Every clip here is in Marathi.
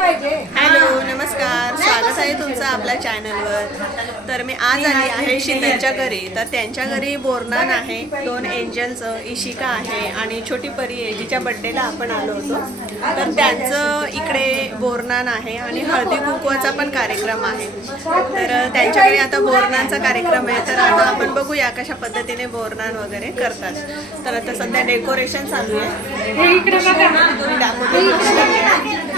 हॅलो नमस्कार, स्वागत आहे तुमचं आपल्या चॅनलवर। तर मी आज आली आहे शीतलच्या घरी। तर त्यांच्या घरी बोरनान आहे, 2 एंजल्स, इशिका आहे आणि छोटी परी आहे जिच्या बर्थडेला आपण आलो होतो। तर त्यांचं इकडे बोरनान आहे आणि हळदी कुंकवाचा पण कार्यक्रम आहे। तर त्यांच्या घरी आता बोरनानचा कार्यक्रम आहे। तर आता आपण बघूया कशा पद्धतीने बोरनान वगैरे करतात। तर आता सध्या डेकोरेशन चालू आहे।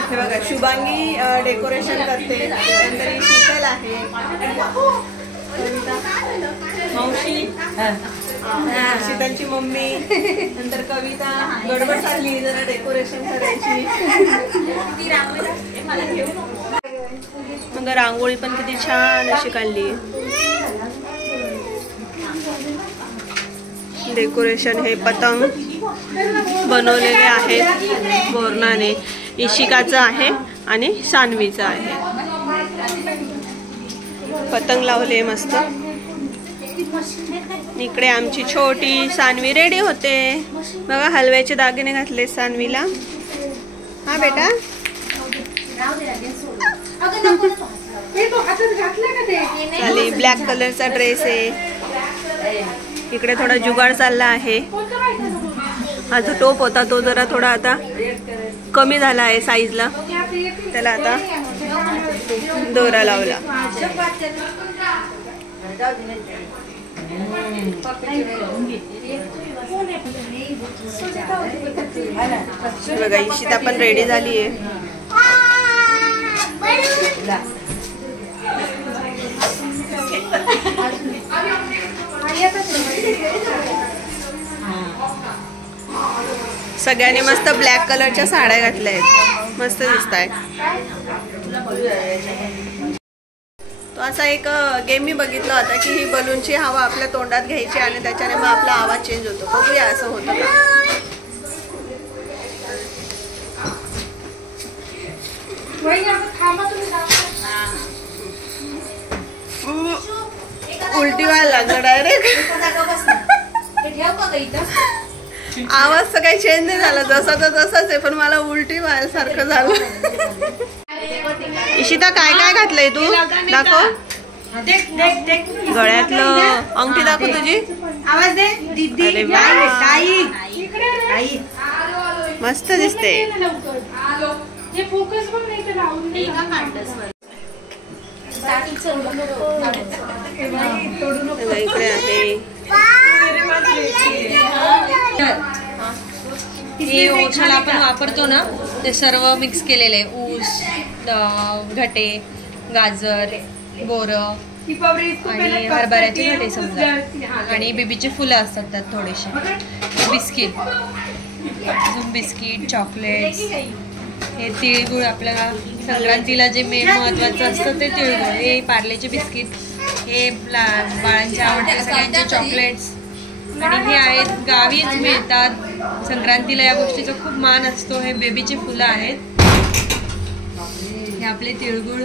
हे बघा, शुभांगी डेकोरेशन करते, नंतर शीतल आहे, मावशी, शीतलची मम्मी, नंतर कविता गडबड चालली जरा डेकोरेशन करायची। मग रांगोळी पण किती छान अशी काढली। डेकोरेशन हे पतंग बनवलेले आहेत बोरनाने, इशिकाचं आहे आणि सानवीचं आहे। पतंग लावले मस्त। इकडे आमची छोटी सानवी रेडी होते बघा, हलव्याचे दागिने घातले सानवीला। हा बेटा, चालेल, ब्लॅक कलरचा ड्रेस आहे। इकडे थोडा जुगाड चालला आहे। हा जो टोप होता तो जरा थोडा आता कमी झाला आहे साईजला, त्याला आता दोरा लावला। बघा, इशिता पण रेडी झाली आहे। सगळ्यांनी मस्त ब्लॅक कलरच्या साड्या घातल्या आहेत, मस्त दिसत आहे। तो असा एक गेम मी बघितला होता की ही बलूनची हवा आपल्या तोंडात घ्यायची आणि त्याच्याने मग आपला आवाज चेंज होतो। बघूया असं होतं का। उलटी व्हायला लागलं डायरेक्ट। आवाज तर काही चेंज नाही झाला, जसा तर तसाच आहे, पण मला उलटी व्हायला सारखं झालं। इशिता काय काय घातलंय तू? दाखव, गळ्यातलं अंगठी दाखव तुझी। आवाज दे दीदी। अरे वा, मस्त दिसते। इकडे आहे हे ओठाला आपण वापरतो ना, ते सर्व मिक्स केलेले आहे। ऊस, घटे, गाजर, बोरं आणि हरभऱ्याचे घटे समजा, आणि बेबीचे फुलं असतात त्यात थोडेसे, बिस्किट, बिस्किट, चॉकलेट्स, हे तिळगुळ, आपल्याला संक्रांतीला जे मेन महत्वाचं असतं ते तिळगुळ, हे पार्लेचे बिस्किट, हे बाळांच्या आवडते सगळ्यांचे चॉकलेट्स, आणि हे आहेत गावीच मिळतात संक्रांतीला, या गोष्टीचा खूप मान असतो। हे बेबीचे फुलं आहेत, हे आपले तिळगुळ,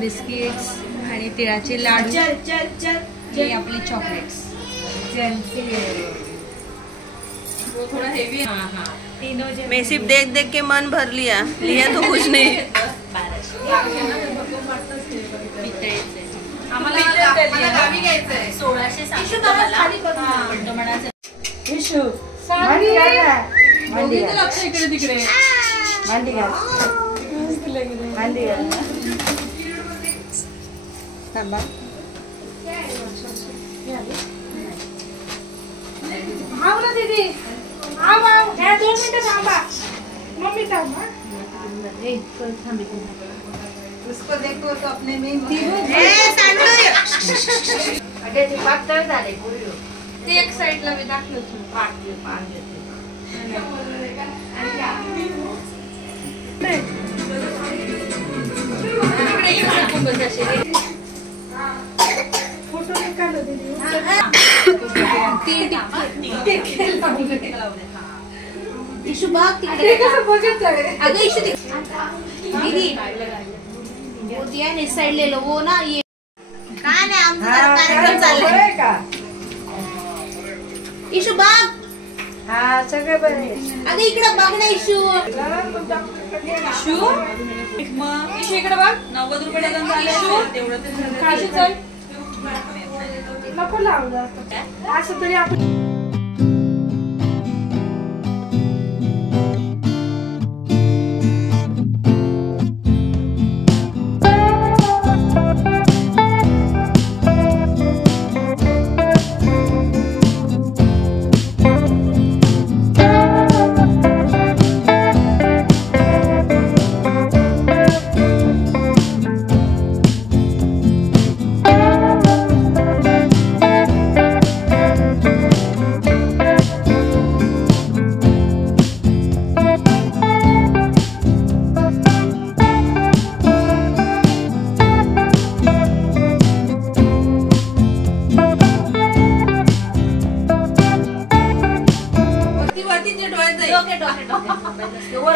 बिस्किट्स आणि तिळाचे लाडू, हे आपले चॉकलेट्स। मैं सिर्फ देख देख के मन भर लिया तो कुछ नहीं। उसको देखो तो अपने में एक साइडला मी दाखवलं साइड ले लो वो ना, ये काय नाही आमचा कार्यक्रम चाललाय। इशू बाग हा सगळे बरे. अगं इकडं बघ ना इशू. इशू इकडे बघ 90 रुपये डझन झाले. इशू चल. नको लावलं असं तरी आपण.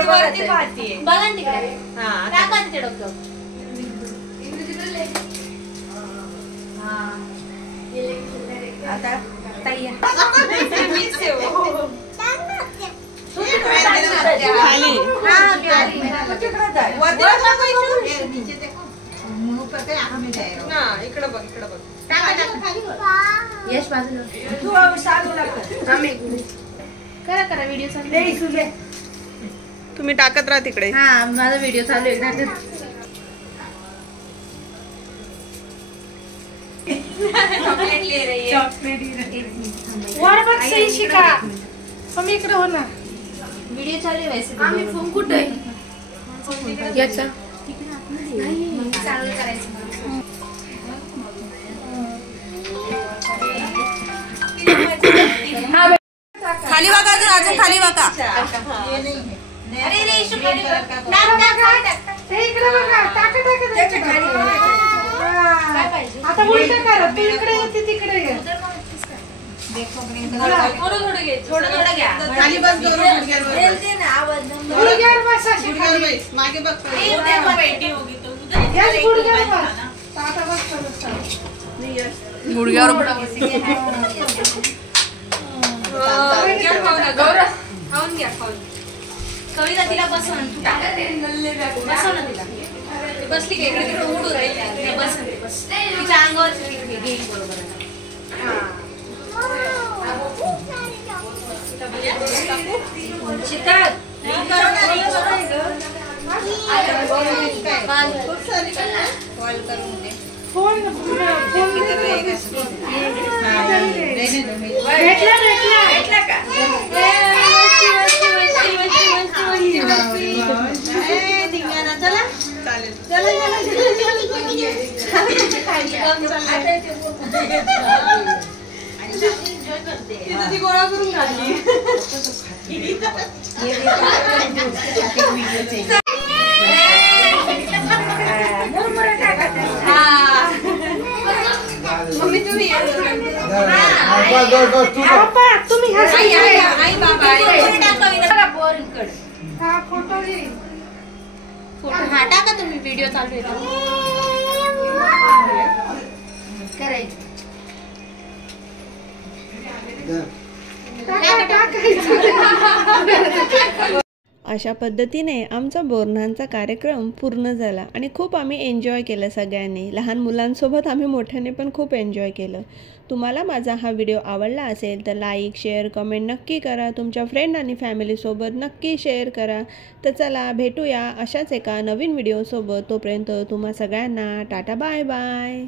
वरती पाहतीये. बघा ना तिकडे. हा टाका तिथे डोकं. आता ताई खाली इकडे बघ इकडे बघ. यश बाजूला. करा करा व्हिडिओ चालू. तुम्ही टाकत राहा तिकडे. हा माझा व्हिडिओ चालू आहे. चॉकलेट ले रही है. वर बघ सही शिका. कमी इकडे हो ना. व्हिडिओ चालू आहे वैसे. आम्ही फोन कुठे आहे याचा. चालू करायचं. खाली बघा अजून खाली बघा. अरे रे इशू खाली टाक टाक. ते इकडे बघा. टाका टाका काय पाहिजे. आता उलट करा. तू इकडे येते तिकडे ये. थोडं घे. थोडं घ्या. खाली बस. दे ना आवाज. गुडघ्यावर बस अशी खाली. मागे बघ. पेटी होगी तो उधर. याच गुडघ्यावर बस. आता बस बस. गुडघ्यावर खाऊन घ्या खाऊन. कविता तिला बसव ना. तू टाक. बसव ना तिला. बसली का इकडे तिकडे उडू राहिली. बस बस. तिच्या अंगावर घेईल बरोबर. शीतल फोन भेटला का. गोळा करून काढली. मम्मी तुम्ही तुम्ही आई बाबा फोटो घे. हा टाका तुम्ही. व्हिडिओ चालू आहे. करायचं. अशा पद्धतीने आमचा बोरन्हांचा कार्यक्रम पूर्ण झाला आणि खूप आम्ही एन्जॉय केलं सगळ्यांनी. लहान मुलांसोबत आम्ही मोठ्याने पण खूप एन्जॉय केलं. तुम्हाला माझा हा व्हिडिओ आवडला असेल तर लाईक शेअर कमेंट नक्की करा. तुमच्या फ्रेंड आणि फॅमिलीसोबत नक्की शेअर करा. तर चला भेटूया अशाच एका नवीन व्हिडिओसोबत. तोपर्यंत तुम्हा सगळ्यांना टाटा बाय बाय.